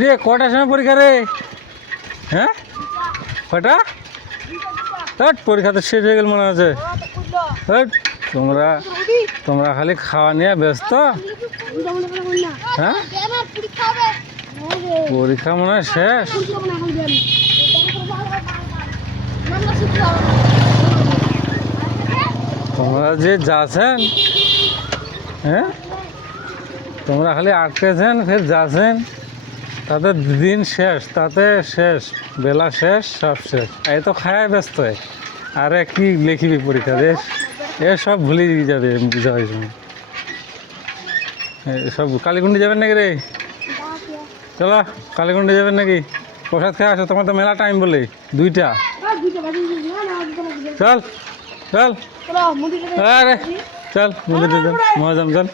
কিরে কটার সময় পরীক্ষা রে? হ্যাঁ? কটা হ্যাট পরীক্ষা তো শেষ হয়ে গেল মনে আছে তোমরা তোমরা খালি খাওয়া নিয়ে ব্যস্ত? হ্যাঁ? পরীক্ষা মনে হয় শেষ। তোমরা যে যাচ্ছেন হ্যাঁ? তোমরা খালি আটকেছেন, ফের যাচ্ছেন তাতে দিন শেষ, তাতে শেষ, বেলা শেষ, সব শেষ। এই তো খায় ব্যস্ত। আরে কি লিখিবি পরীক্ষা দে এ সব ভুলে যাবে বুঝা সব কালীকুন্ডি যাবেন নাকি রে? চলো কালীকুন্ডি যাবেন নাকি? প্রসাদ খেয়ে আসো, তোমার তো মেলা টাইম বলে, দুইটা। চল চল। আরে, চল মন্দিরে চল মহাজাম চল।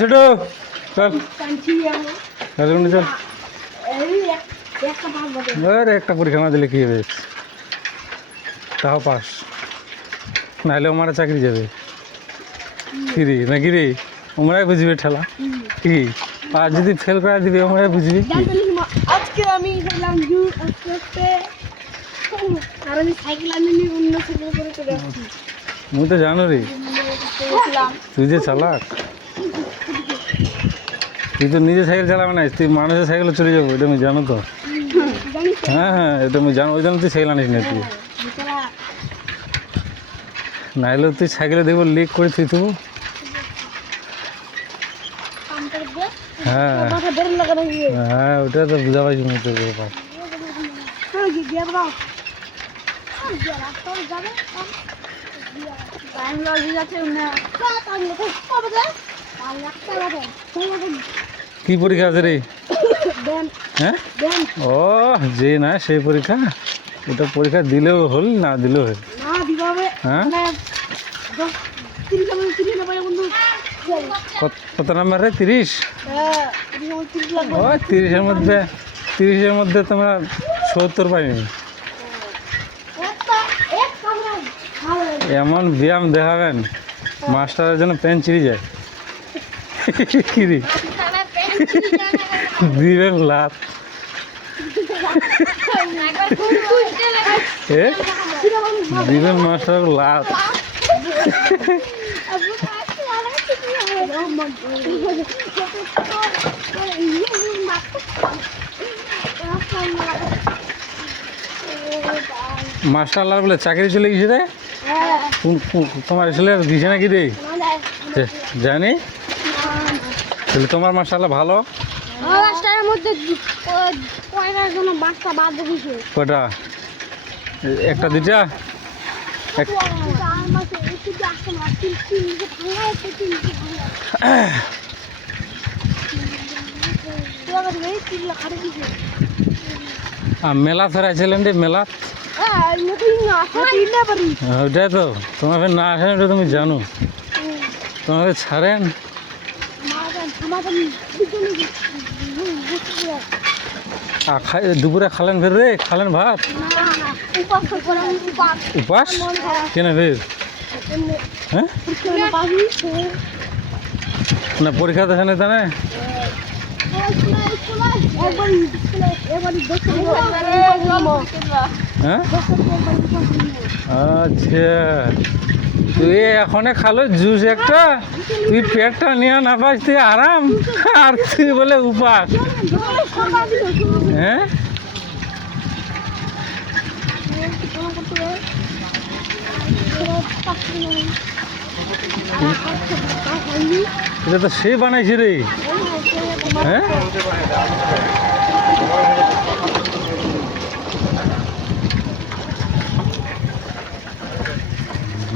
ছোট, চল। আরে একটা পরীক্ষা না দিলে কি হবে? তাও পাস। নাহলে ওমারা চাকরি যাবে। কি রে নাকি রে ওমরাই বুঝবে ঠেলা। কি? আর যদি ফেল করে দিবে ওমরাই বুঝবি আজকে আমি গেলাম জু আস্তে আস্তে আর আমি সাইকেল আনি অন্য সাইকেল করে চলে আসছি। মুই তো জানো রে। তুই যে চালাক। তুই তো নিজে সাইকেল চালাবে না, তুই মানুষের সাইকেলে চলে যাব, এটা আমি জানো তো। হ্যাঁ হ্যাঁ এটা আমি জানো, ওই জন্য তুই সাইকেল আনিস না তুই। বিচারা নাহলে তুই সাইকেলে দেখব লিক করে তুই তবু হ্যাঁ। হ্যাঁ ওটা তো বুঝা পাইছি তোর ব্যাপার যাবে কি পরীক্ষা আছে রে? হ্যাঁ? ও, যে না, সেই পরীক্ষা? ওটা পরীক্ষা দিলেও হল, না দিলেও হল। হ্যাঁ? কত নাম্বার রে? তিরিশ? ও তিরিশের মধ্যে তিরিশের মধ্যে তোমরা সত্তর পাইনি। এমন ব্যায়াম দেখাবেন, মাস্টারের জন্য পেন চিড়ে যায়। কি রে দিবেন লাভ দিবেন মাস্টার লাভ মাস্টার লাভ বলে চাকরি চলে গেছে রে? কোন- কোন- তোমার ছেলে দিছে নাকি রে? জানি। তাহলে তোমার মাস্টার ভালো? রাস্তার মধ্যে কয়টার জন্য বাচ্চা বাদ দিয়েছে এ- একটা আর মেলা ফেরাইছিলেন রে মেলা? ওটাই তো ফের না আসেন ওটা তুমি জানো। তোমাকে ছাড়েন? দুপুরে খালেন ফের রে? খালেন ভাত? উপাস? কেন ফের? হ্যাঁ? না, পরীক্ষা দেখে নেই তানে হ্যাঁ? আচ্ছা। তুই এখনে খালো, জুস একটা, তুই পেটটা নিয়ে না পাস, তুই আরাম। আর তুই বলে উপাস। হ্যাঁ? তো সে বানাইছে রে। হ্যাঁ?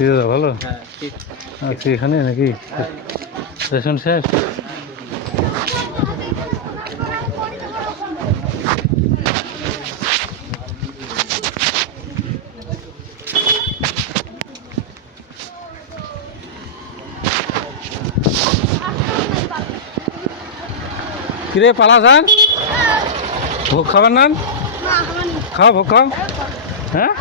কি দাদা ভালো? হ্যাঁ, আচ্ছা এখানে নাকি? রেশন শেষ? কিরে পালা যান ভোগ খাবার নান? খাও ভোগ খাও। হ্যাঁ?